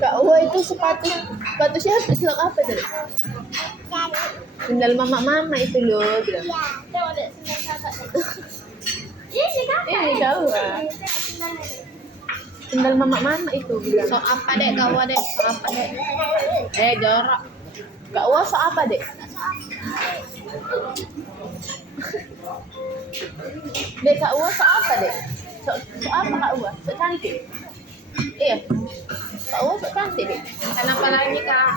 Kak Uwa itu sepatu siapa? Silok apa tadi? Sendal mama itu loh bilang. Tengok dek sendal kakak. Ini kakak. Ini Kak Uwa. Sendal mama itu bilang. So apa dek Kak Uwa dek? So apa dek? Jorok. Kak Uwa so apa dek? Dek Kak Uwa so apa dek? So apa Kak Uwa? So cantik. Iya. Kak Uwa so cantik dek. Kenapa lagi Kak?